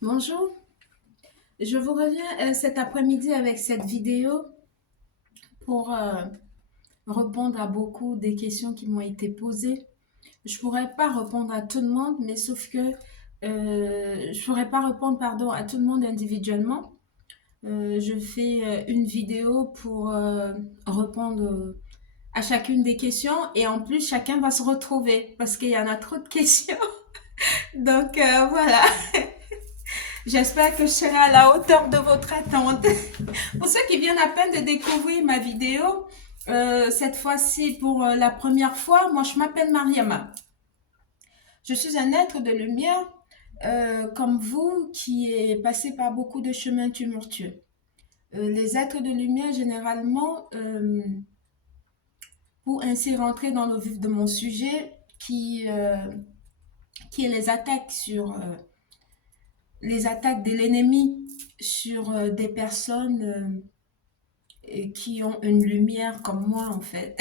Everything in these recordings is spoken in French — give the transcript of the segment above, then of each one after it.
Bonjour, je vous reviens cet après-midi avec cette vidéo pour répondre à beaucoup des questions qui m'ont été posées. Je pourrais pas répondre à tout le monde, mais sauf que je pourrais pas répondre, pardon, à tout le monde individuellement. Je fais une vidéo pour répondre à chacune des questions et en plus chacun va se retrouver parce qu'il y en a trop de questions. Donc voilà, j'espère que je serai à la hauteur de votre attente. Pour ceux qui viennent à peine de découvrir ma vidéo, cette fois-ci pour la première fois, moi je m'appelle Mariama. Je suis un être de lumière comme vous qui est passé par beaucoup de chemins tumultueux. Les êtres de lumière généralement, pour ainsi rentrer dans le vif de mon sujet, qui est les attaques de l'ennemi sur des personnes qui ont une lumière comme moi en fait,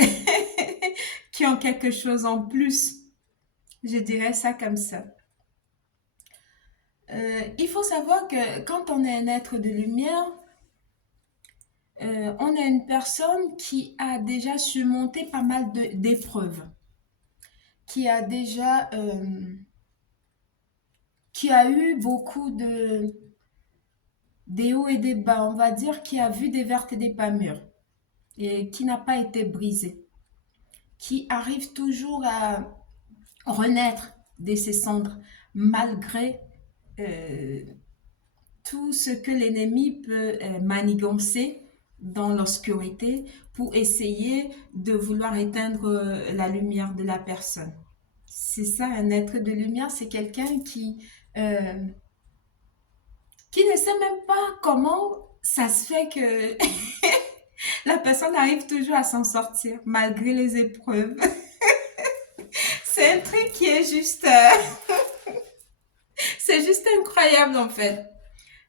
qui ont quelque chose en plus. Je dirais ça comme ça. Il faut savoir que quand on est un être de lumière, on est une personne qui a déjà surmonté pas mal d'épreuves, qui a déjà, qui a eu beaucoup des hauts et des bas, on va dire, qui a vu des vertes et des pas mûres, et qui n'a pas été brisé, qui arrive toujours à renaître de ses cendres, malgré euh, tout ce que l'ennemi peut manigancer dans l'obscurité pour essayer de vouloir éteindre la lumière de la personne. C'est ça, un être de lumière, c'est quelqu'un qui ne sait même pas comment ça se fait que la personne arrive toujours à s'en sortir malgré les épreuves. C'est un truc qui est juste, c'est juste incroyable en fait.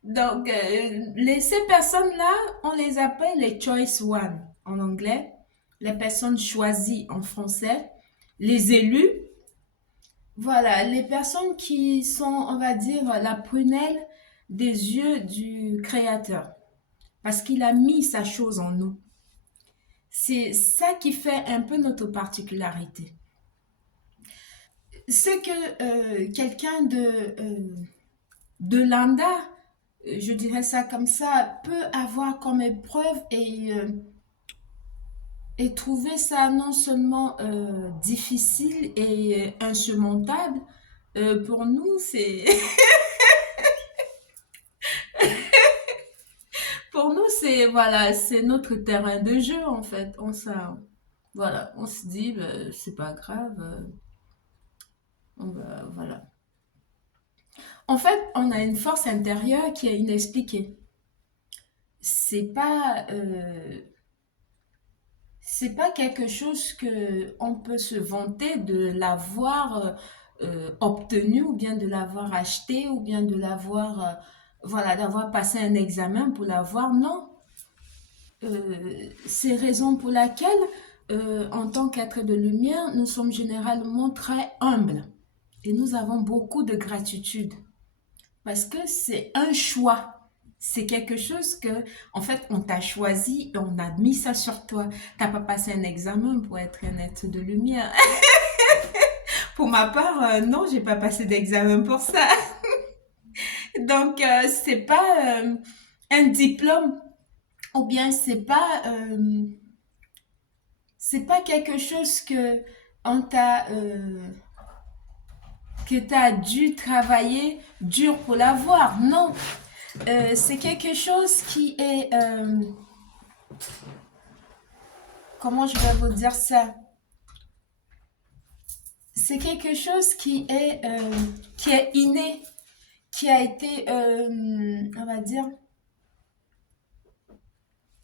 Donc, ces personnes-là, on les appelle les choice one en anglais, les personnes choisies en français, les élus. Voilà, les personnes qui sont, on va dire, la prunelle des yeux du Créateur, parce qu'il a mis sa chose en nous. C'est ça qui fait un peu notre particularité. Ce que quelqu'un de lambda, je dirais ça comme ça, peut avoir comme épreuve et trouver ça non seulement difficile et insurmontable, pour nous, pour nous, c'est, voilà, c'est notre terrain de jeu, en fait. Voilà, on se dit, ben, c'est pas grave, voilà. En fait, on a une force intérieure qui est inexpliquée. C'est pas, c'est pas quelque chose que on peut se vanter de l'avoir obtenu ou bien de l'avoir acheté ou bien de l'avoir voilà d'avoir passé un examen pour l'avoir. Non, c'est raison pour laquelle en tant qu'être de lumière nous sommes généralement très humbles et nous avons beaucoup de gratitude parce que c'est un choix. C'est quelque chose que, en fait, on t'a choisi et on a mis ça sur toi. T'as pas passé un examen pour être un être de lumière. Pour ma part, non, j'ai pas passé d'examen pour ça. Donc, c'est pas un diplôme ou bien c'est pas quelque chose que t'as dû travailler dur pour l'avoir. Non, c'est quelque chose qui est comment je vais vous dire ça? C'est quelque chose qui est inné, qui a été, on va dire,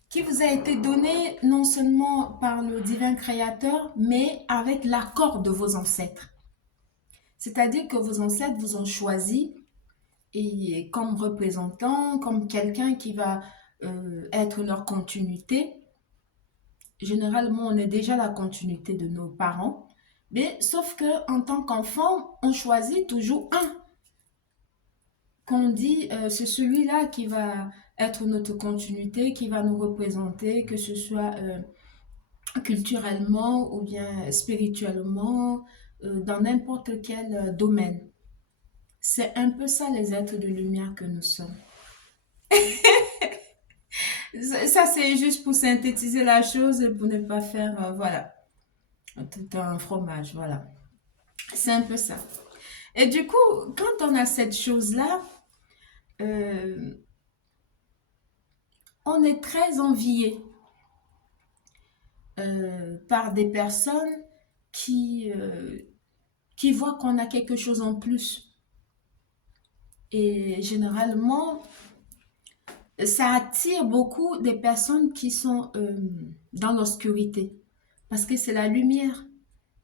qui vous a été donné non seulement par le divin créateur, mais avec l'accord de vos ancêtres. C'est-à-dire que vos ancêtres vous ont choisi et comme représentant, comme quelqu'un qui va être leur continuité. Généralement, on est déjà la continuité de nos parents, mais sauf que en tant qu'enfant, on choisit toujours un. qu'on dit, c'est celui-là qui va être notre continuité, qui va nous représenter, que ce soit culturellement ou bien spirituellement, dans n'importe quel domaine. C'est un peu ça les êtres de lumière que nous sommes. Ça, c'est juste pour synthétiser la chose et pour ne pas faire, voilà, tout un fromage, voilà. C'est un peu ça. Et du coup, quand on a cette chose-là, euh, on est très envié par des personnes qui, euh, qui voient qu'on a quelque chose en plus. Et généralement, ça attire beaucoup des personnes qui sont dans l'obscurité. Parce que c'est la lumière.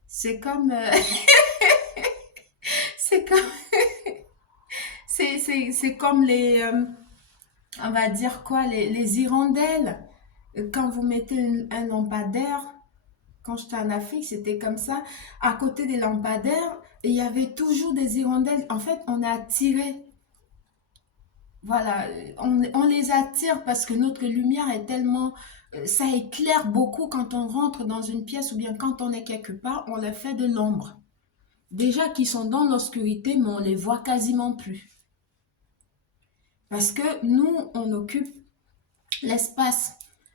C'est comme, c'est comme, c'est comme on va dire quoi, les hirondelles. Quand vous mettez un lampadaire, quand j'étais en Afrique, c'était comme ça. À côté des lampadaires, il y avait toujours des hirondelles. En fait, on est attiré. Voilà, on les attire parce que notre lumière est tellement, ça éclaire beaucoup quand on rentre dans une pièce ou bien quand on est quelque part, on leur fait de l'ombre. Déjà qu'ils sont dans l'obscurité, mais on les voit quasiment plus. Parce que nous, on occupe l'espace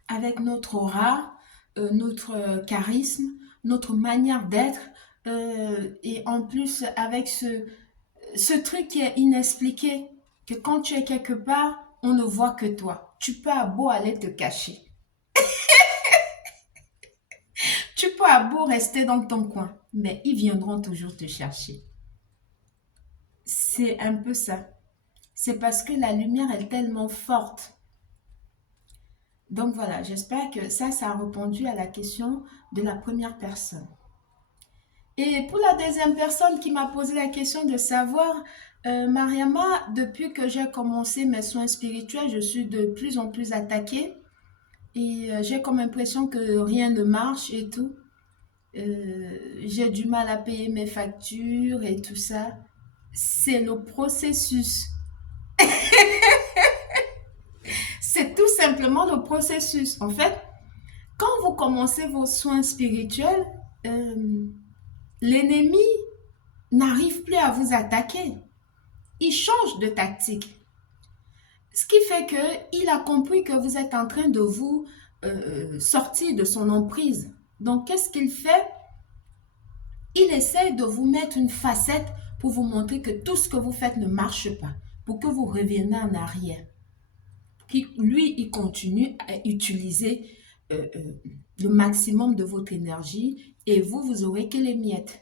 avec notre aura, notre charisme, notre manière d'être, et en plus avec ce truc qui est inexpliqué, que quand tu es quelque part, on ne voit que toi. Tu peux à beau aller te cacher. Tu peux à beau rester dans ton coin, mais ils viendront toujours te chercher. C'est un peu ça. C'est parce que la lumière est tellement forte. Donc voilà, j'espère que ça a répondu à la question de la première personne. Et pour la deuxième personne qui m'a posé la question de savoir, Mariama, depuis que j'ai commencé mes soins spirituels, je suis de plus en plus attaquée et j'ai comme impression que rien ne marche et tout. J'ai du mal à payer mes factures et tout ça. C'est le processus. C'est tout simplement le processus. En fait, quand vous commencez vos soins spirituels, euh, l'ennemi n'arrive plus à vous attaquer. Il change de tactique. Ce qui fait qu'il a compris que vous êtes en train de vous sortir de son emprise. Donc, qu'est-ce qu'il fait? Il essaie de vous mettre une facette pour vous montrer que tout ce que vous faites ne marche pas, pour que vous reveniez en arrière. Lui, il continue à utiliser le maximum de votre énergie et vous aurez que les miettes.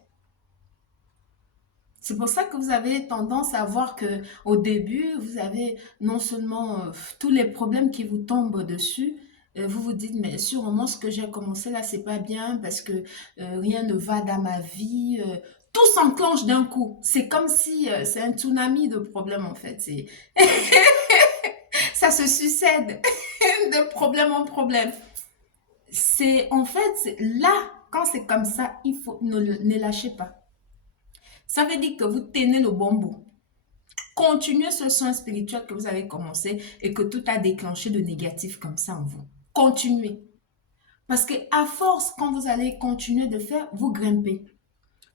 C'est pour ça que vous avez tendance à voir que au début, vous avez non seulement tous les problèmes qui vous tombent dessus, vous vous dites, mais sûrement ce que j'ai commencé là, c'est pas bien parce que rien ne va dans ma vie. Tout s'enclenche d'un coup. C'est comme si c'est un tsunami de problèmes en fait. Ça se succède de problème en problème. C'est en fait là, quand c'est comme ça, il faut ne lâchez pas. Ça veut dire que vous tenez le bon bout. Continuez ce soin spirituel que vous avez commencé et que tout a déclenché de négatif comme ça en vous. Continuez. Parce que à force, quand vous allez continuer de faire, vous grimpez.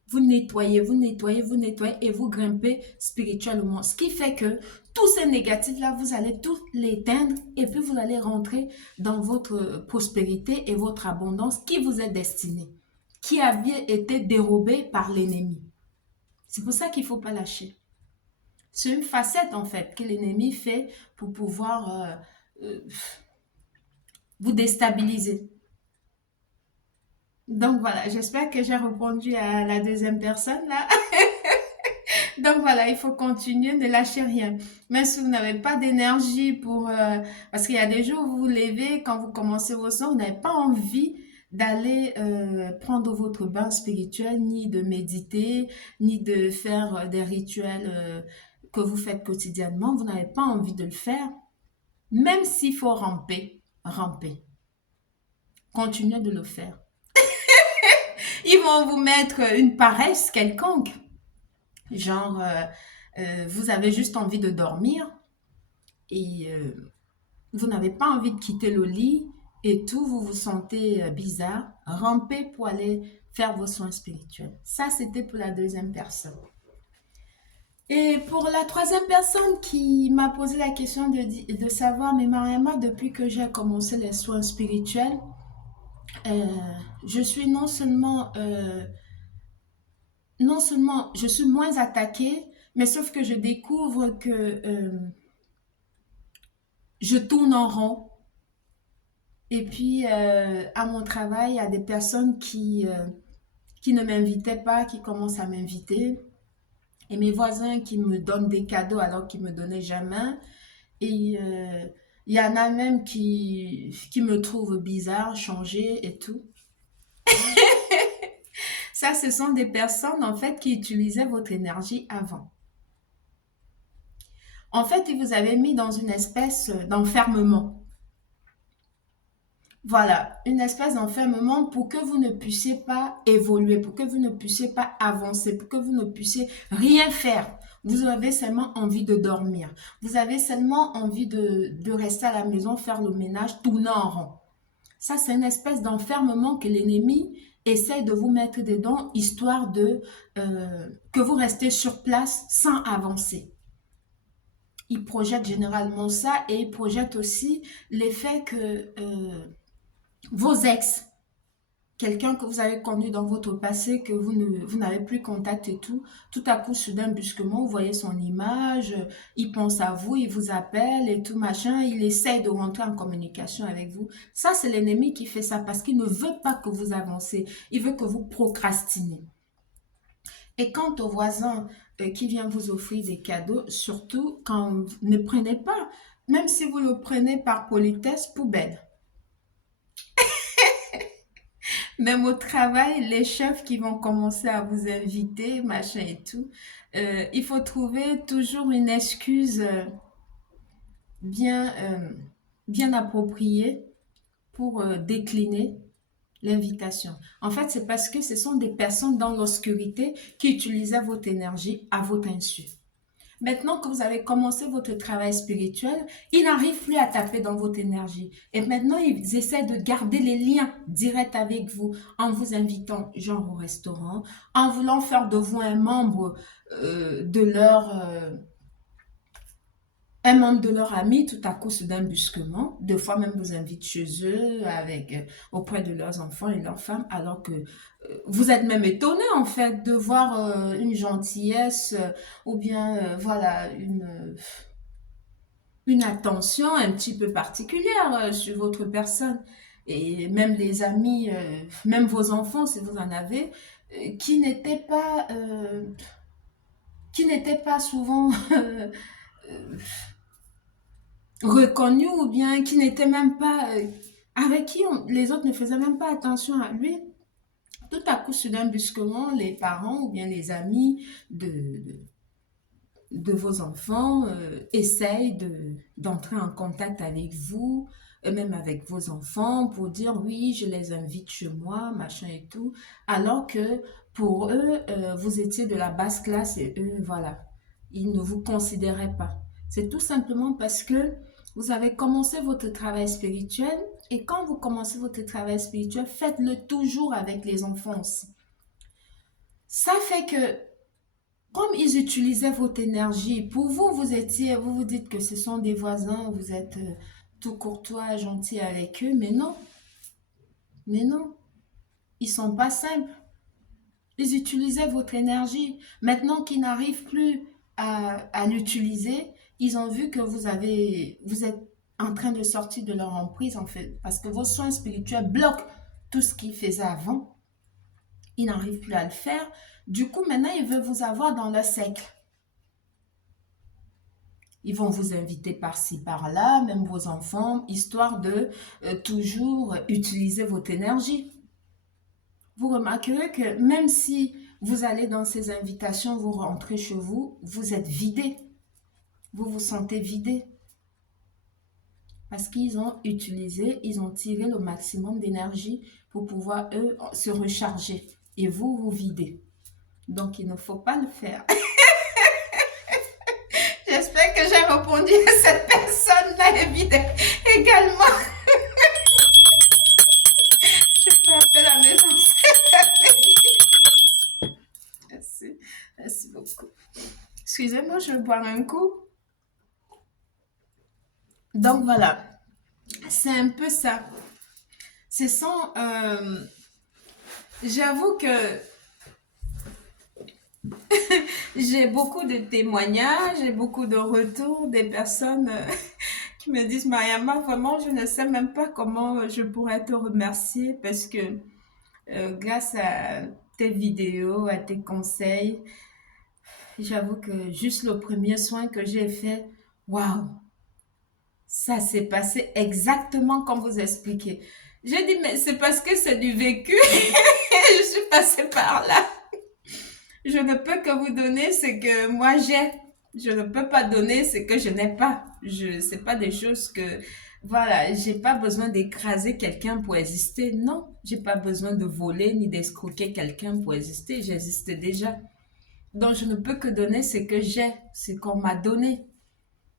Vous nettoyez, vous nettoyez, vous nettoyez et vous grimpez spirituellement. Ce qui fait que tous ces négatifs-là, vous allez tous les éteindre et puis vous allez rentrer dans votre prospérité et votre abondance qui vous est destinée, qui avait été dérobée par l'ennemi. C'est pour ça qu'il ne faut pas lâcher. C'est une facette en fait que l'ennemi fait pour pouvoir vous déstabiliser. Donc voilà, j'espère que j'ai répondu à la deuxième personne là. Donc voilà, il faut continuer, ne lâchez rien. Même si vous n'avez pas d'énergie pour... parce qu'il y a des jours où vous vous levez, quand vous commencez vos soins, vous n'avez pas envie d'aller prendre votre bain spirituel, ni de méditer, ni de faire des rituels que vous faites quotidiennement. Vous n'avez pas envie de le faire. Même s'il faut ramper, ramper. Continuez de le faire. Ils vont vous mettre une paresse quelconque. Genre, Vous avez juste envie de dormir et vous n'avez pas envie de quitter le lit et tout, vous vous sentez bizarre. Rampez pour aller faire vos soins spirituels. Ça, c'était pour la deuxième personne. Et pour la troisième personne qui m'a posé la question de savoir, mais Mariama, depuis que j'ai commencé les soins spirituels, euh, je suis non seulement je suis moins attaquée, mais sauf que je découvre que je tourne en rond. Et puis, à mon travail, il y a des personnes qui ne m'invitaient pas, qui commencent à m'inviter. Et mes voisins qui me donnent des cadeaux alors qu'ils ne me donnaient jamais. Et il y en a même qui me trouvent bizarre, changée et tout. Ça, ce sont des personnes, en fait, qui utilisaient votre énergie avant. En fait, ils vous avaient mis dans une espèce d'enfermement. Voilà, une espèce d'enfermement pour que vous ne puissiez pas évoluer, pour que vous ne puissiez pas avancer, pour que vous ne puissiez rien faire. Vous avez seulement envie de dormir. Vous avez seulement envie de rester à la maison, faire le ménage, tourner en rond. Ça, c'est une espèce d'enfermement que l'ennemi essaie de vous mettre dedans, histoire que vous restez sur place sans avancer. Il projette généralement ça et il projette aussi l'effet que vos ex, quelqu'un que vous avez connu dans votre passé, que vous n'avez plus contact et tout à coup, soudain, brusquement, vous voyez son image, il pense à vous, il vous appelle et tout machin, il essaie de rentrer en communication avec vous. Ça, c'est l'ennemi qui fait ça parce qu'il ne veut pas que vous avancez, il veut que vous procrastinez. Et quant au voisin qui vient vous offrir des cadeaux, surtout quand ne prenez pas, même si vous le prenez par politesse, poubelle. Même au travail, les chefs qui vont commencer à vous inviter, machin et tout, il faut trouver toujours une excuse bien, bien appropriée pour décliner l'invitation. En fait, c'est parce que ce sont des personnes dans l'obscurité qui utilisaient votre énergie à votre insu. Maintenant que vous avez commencé votre travail spirituel, ils n'arrivent plus à taper dans votre énergie. Et maintenant, ils essaient de garder les liens directs avec vous en vous invitant, genre au restaurant, en voulant faire de vous un membre de leur ami, tout à coup, soudain, brusquement. Deux fois même vous invitent chez eux, auprès de leurs enfants et leurs femmes, alors que vous êtes même étonné, en fait, de voir une gentillesse ou bien, voilà, une attention un petit peu particulière sur votre personne. Et même les amis, même vos enfants, si vous en avez, qui n'étaient pas souvent reconnu ou bien qui n'était même pas avec qui les autres ne faisaient même pas attention à lui. Tout à coup, soudain, brusquement, les parents ou bien les amis de vos enfants essayent d'entrer en contact avec vous, même avec vos enfants, pour dire oui, je les invite chez moi, machin et tout, alors que pour eux, vous étiez de la basse classe et eux, voilà, ils ne vous considéraient pas. C'est tout simplement parce que vous avez commencé votre travail spirituel et quand vous commencez votre travail spirituel, faites-le toujours avec les enfants aussi. Ça fait que comme ils utilisaient votre énergie, pour vous, vous vous dites que ce sont des voisins, vous êtes tout courtois, gentil avec eux, mais non, ils sont pas simples. Ils utilisaient votre énergie. Maintenant qu'ils n'arrivent plus à l'utiliser, ils ont vu que vous êtes en train de sortir de leur emprise, en fait, parce que vos soins spirituels bloquent tout ce qu'ils faisaient avant. Ils n'arrivent plus à le faire. Du coup, maintenant, ils veulent vous avoir dans leur cercle. Ils vont vous inviter par-ci, par-là, même vos enfants, histoire de toujours utiliser votre énergie. Vous remarquerez que même si vous allez dans ces invitations, vous rentrez chez vous, vous êtes vidé. Vous vous sentez vidé. Parce qu'ils ont utilisé, ils ont tiré le maximum d'énergie pour pouvoir, eux, se recharger. Et vous, vous videz. Donc, il ne faut pas le faire. répondu à cette personne-là également. Je peux appeler la maison. Merci. Merci beaucoup. Excusez-moi, je vais boire un coup. Donc voilà, c'est un peu ça. Ce sont, j'avoue que j'ai beaucoup de témoignages et beaucoup de retours des personnes qui me disent, Mariama, vraiment, je ne sais même pas comment je pourrais te remercier parce que grâce à tes vidéos, à tes conseils, j'avoue que juste le premier soin que j'ai fait, waouh, ça s'est passé exactement comme vous expliquez. J'ai dit, mais c'est parce que c'est du vécu. Je suis passée par là. Je ne peux que vous donner ce que moi j'ai. Je ne peux pas donner ce que je n'ai pas. C'est pas des choses que, voilà, j'ai pas besoin d'écraser quelqu'un pour exister. Non, j'ai pas besoin de voler ni d'escroquer quelqu'un pour exister. J'existe déjà. Donc, je ne peux que donner ce que j'ai, ce qu'on m'a donné.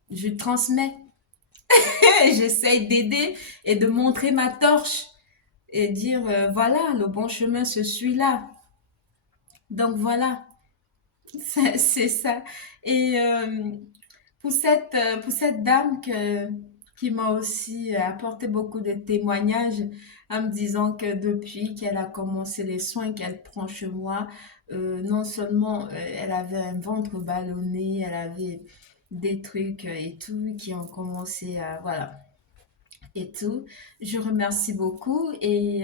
Je transmets. J'essaye d'aider et de montrer ma torche et dire, voilà, le bon chemin se suit là. Donc, voilà. C'est ça. Et pour cette dame qui m'a aussi apporté beaucoup de témoignages en me disant que depuis qu'elle a commencé les soins qu'elle prend chez moi, non seulement elle avait un ventre ballonné, elle avait des trucs et tout qui ont commencé à, voilà, et tout. Je remercie beaucoup et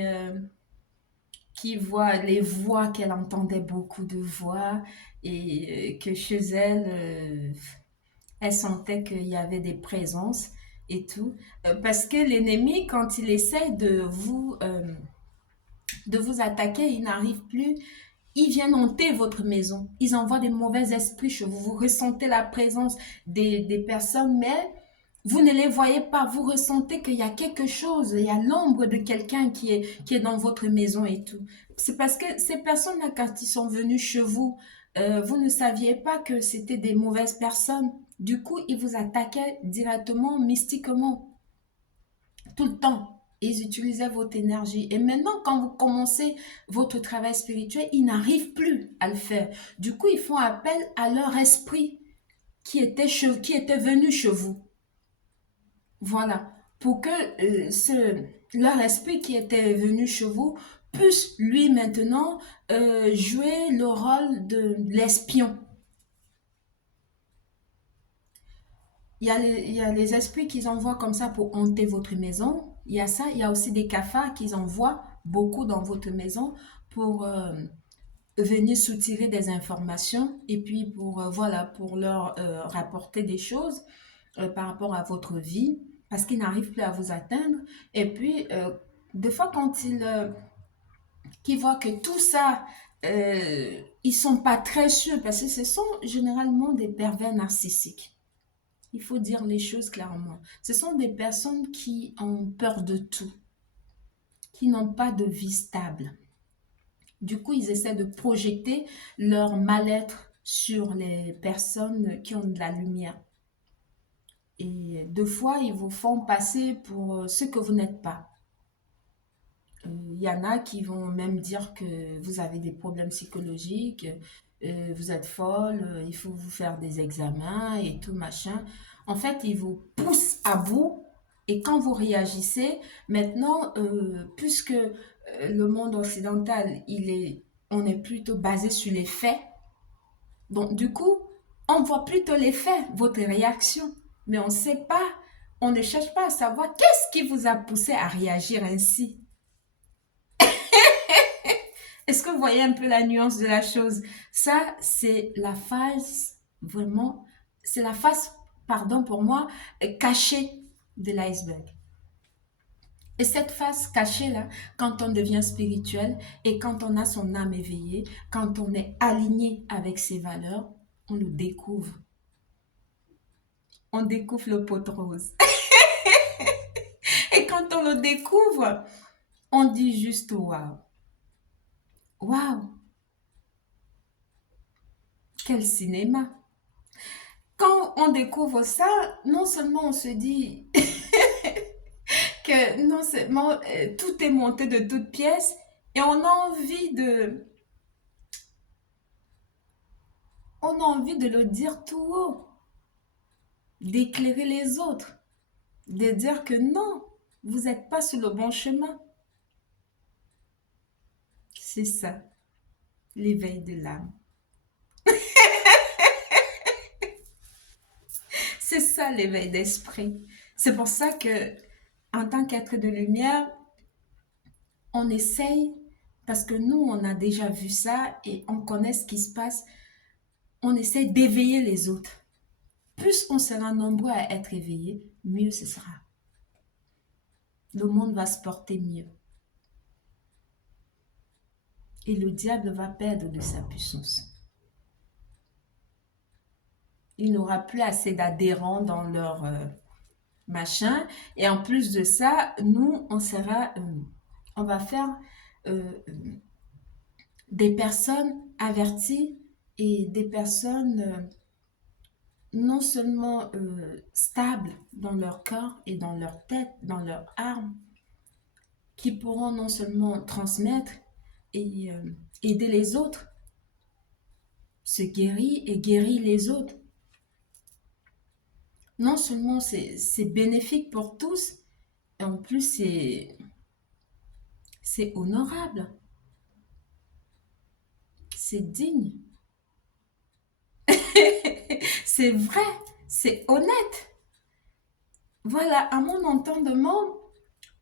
qui voit les voix qu'elle entendait beaucoup de voix et que chez elle, elle sentait qu'il y avait des présences et tout. Parce que l'ennemi, quand il essaie de vous attaquer, il n'arrive plus. Il vient hanter votre maison. Ils envoient des mauvais esprits chez vous. Vous ressentez la présence des personnes, mais vous ne les voyez pas. Vous ressentez qu'il y a quelque chose, il y a l'ombre de quelqu'un qui est dans votre maison et tout. C'est parce que ces personnes-là, quand ils sont venus chez vous, vous ne saviez pas que c'était des mauvaises personnes. Du coup, ils vous attaquaient directement, mystiquement, tout le temps. Ils utilisaient votre énergie. Et maintenant, quand vous commencez votre travail spirituel, ils n'arrivent plus à le faire. Du coup, ils font appel à leur esprit qui était venu chez vous. Voilà. Pour que leur esprit qui était venu chez vous puisse, lui, maintenant, jouer le rôle de l'espion. Il y a les esprits qu'ils envoient comme ça pour hanter votre maison. Il y a ça. Il y a aussi des cafards qu'ils envoient beaucoup dans votre maison pour venir soutirer des informations et puis pour, voilà, pour leur rapporter des choses par rapport à votre vie parce qu'ils n'arrivent plus à vous atteindre. Et puis, des fois, quand qu'ils voient que tout ça, ils sont pas très sûrs parce que ce sont généralement des pervers narcissiques. Il faut dire les choses clairement. Ce sont des personnes qui ont peur de tout, qui n'ont pas de vie stable. Du coup, ils essaient de projeter leur mal-être sur les personnes qui ont de la lumière. Et deux fois, ils vous font passer pour ce que vous n'êtes pas. Il y en a qui vont même dire que vous avez des problèmes psychologiques, vous êtes folle, il faut vous faire des examens et tout machin. En fait, ils vous poussent à bout et quand vous réagissez, maintenant, puisque le monde occidental, on est plutôt basé sur les faits, donc du coup, on voit plutôt les faits, votre réaction, mais on ne sait pas, on ne cherche pas à savoir qu'est-ce qui vous a poussé à réagir ainsi. Est-ce que vous voyez un peu la nuance de la chose? Ça, c'est la phase, vraiment, c'est la face, pardon pour moi, cachée de l'iceberg. Et cette face cachée-là, quand on devient spirituel et quand on a son âme éveillée, quand on est aligné avec ses valeurs, on le découvre. On découvre le pot rose. Et quand on le découvre, on dit juste waouh. Waouh, quel cinéma! Quand on découvre ça, non seulement on se dit que non seulement tout est monté de toutes pièces, et on a envie de le dire tout haut, d'éclairer les autres, de dire que non, vous n'êtes pas sur le bon chemin. C'est ça, l'éveil de l'âme. C'est ça l'éveil d'esprit. C'est pour ça que, en tant qu'être de lumière, on essaye, parce que nous, on a déjà vu ça et on connaît ce qui se passe, on essaie d'éveiller les autres. Plus on sera nombreux à être éveillés, mieux ce sera. Le monde va se porter mieux. Et le diable va perdre de sa puissance. Il n'aura plus assez d'adhérents dans leur machin. Et en plus de ça, nous, on va faire des personnes averties et des personnes non seulement stables dans leur corps et dans leur tête, dans leur âme, qui pourront non seulement transmettre et aider les autres, se guérir et guérir les autres. Non seulement c'est bénéfique pour tous, et en plus c'est honorable, c'est digne, c'est vrai, c'est honnête. Voilà, à mon entendement,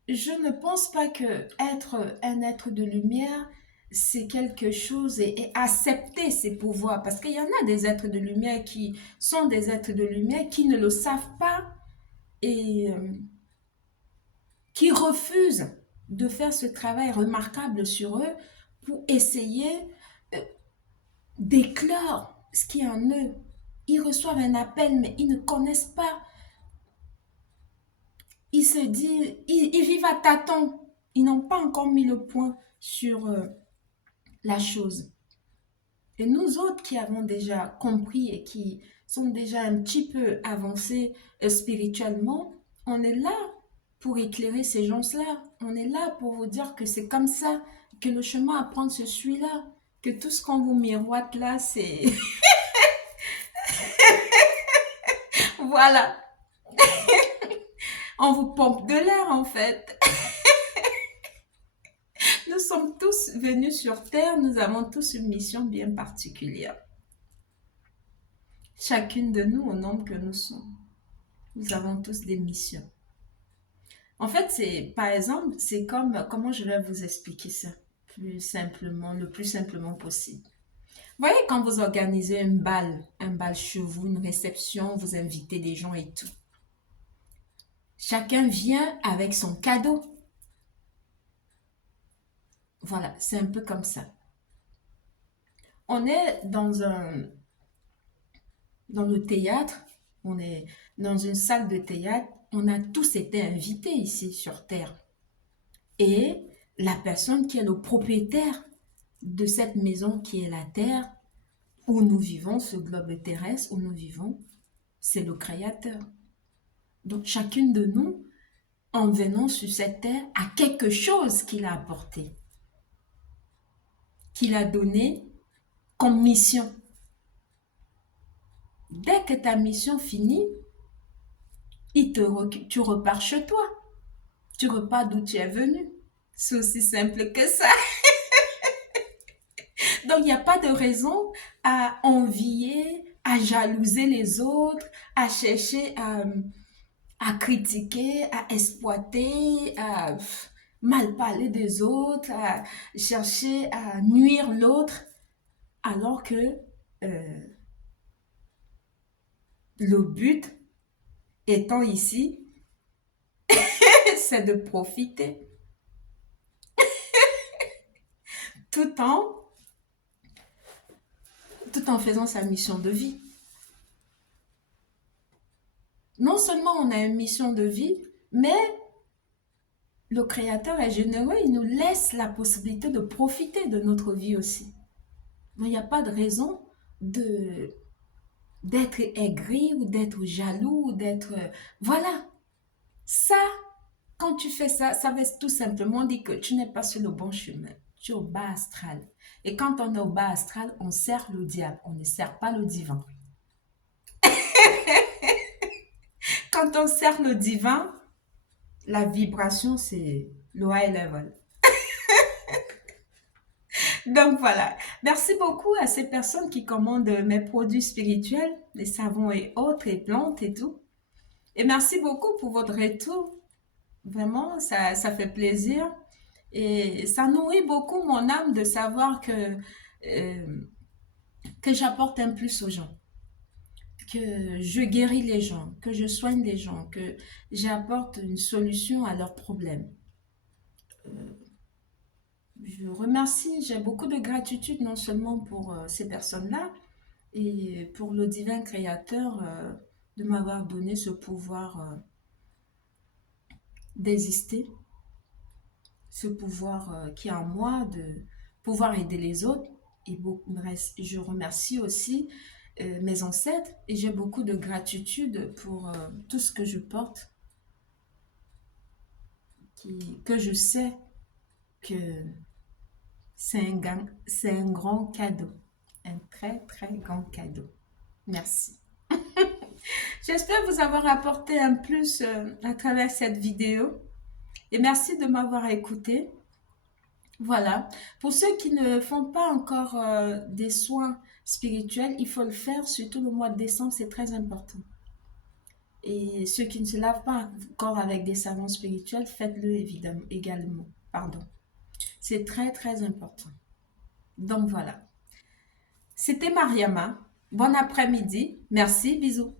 je ne pense pas que être un être de lumière, c'est quelque chose et accepter ses pouvoirs. Parce qu'il y en a des êtres de lumière qui sont des êtres de lumière qui ne le savent pas et qui refusent de faire ce travail remarquable sur eux pour essayer euh, d'éclore ce qui est en eux. Ils reçoivent un appel, mais ils ne connaissent pas. Ils se disent, ils vivent à tâtons. Ils n'ont pas encore mis le point sur la chose. Et nous autres qui avons déjà compris et qui sont déjà un petit peu avancés spirituellement, on est là pour éclairer ces gens-là. On est là pour vous dire que c'est comme ça, que le chemin à prendre c'est celui-là, que tout ce qu'on vous miroite là, c'est... Voilà, on vous pompe de l'air en fait. Nous sommes tous venus sur Terre, nous avons tous une mission bien particulière. Chacune de nous, au nombre que nous sommes, nous avons tous des missions. En fait, par exemple, c'est comme, comment je vais vous expliquer ça plus simplement, le plus simplement possible. Vous voyez, quand vous organisez un bal chez vous, une réception, vous invitez des gens et tout. Chacun vient avec son cadeau. Voilà, c'est un peu comme ça. On est dans le théâtre, on est dans une salle de théâtre, on a tous été invités ici sur Terre. Et la personne qui est le propriétaire de cette maison qui est la Terre, où nous vivons, ce globe terrestre où nous vivons, c'est le Créateur. Donc chacune de nous, en venant sur cette terre, a quelque chose qu'il a apporté, qu'il a donné comme mission. Dès que ta mission finit, tu repars chez toi. Tu repars d'où tu es venu. C'est aussi simple que ça. Donc, il n'y a pas de raison à envier, à jalouser les autres, à chercher à critiquer, à exploiter, à mal parler des autres, à chercher à nuire l'autre, alors que le but étant ici, c'est de profiter tout en, tout en faisant sa mission de vie. Non seulement on a une mission de vie, mais le Créateur est généreux, il nous laisse la possibilité de profiter de notre vie aussi. Mais il n'y a pas de raison d'être aigri ou d'être jaloux ou d'être... Voilà, ça, quand tu fais ça, ça veut tout simplement dire que tu n'es pas sur le bon chemin. Tu es au bas astral. Et quand on est au bas astral, on sert le diable, on ne sert pas le divin. Quand on sert le divin, la vibration, c'est le high level. Donc voilà. Merci beaucoup à ces personnes qui commandent mes produits spirituels, les savons et autres, et plantes et tout. Et merci beaucoup pour votre retour. Vraiment, ça fait plaisir. Et ça nourrit beaucoup mon âme de savoir que j'apporte un plus aux gens, que je guéris les gens, que je soigne les gens, que j'apporte une solution à leurs problèmes. Je remercie, j'ai beaucoup de gratitude non seulement pour ces personnes-là, et pour le divin créateur de m'avoir donné ce pouvoir d'exister, ce pouvoir qui est en moi de pouvoir aider les autres. Et je remercie aussi mes ancêtres et j'ai beaucoup de gratitude pour tout ce que je porte, que je sais que c'est un grand cadeau, un très très grand cadeau. Merci. J'espère vous avoir apporté un plus à travers cette vidéo et merci de m'avoir écouté. Voilà. Pour ceux qui ne font pas encore des soins spirituels, il faut le faire, surtout le mois de décembre, c'est très important. Et ceux qui ne se lavent pas encore avec des savons spirituels, faites-le évidemment également. Pardon. C'est très très important. Donc voilà. C'était Mariama. Bon après-midi. Merci. Bisous.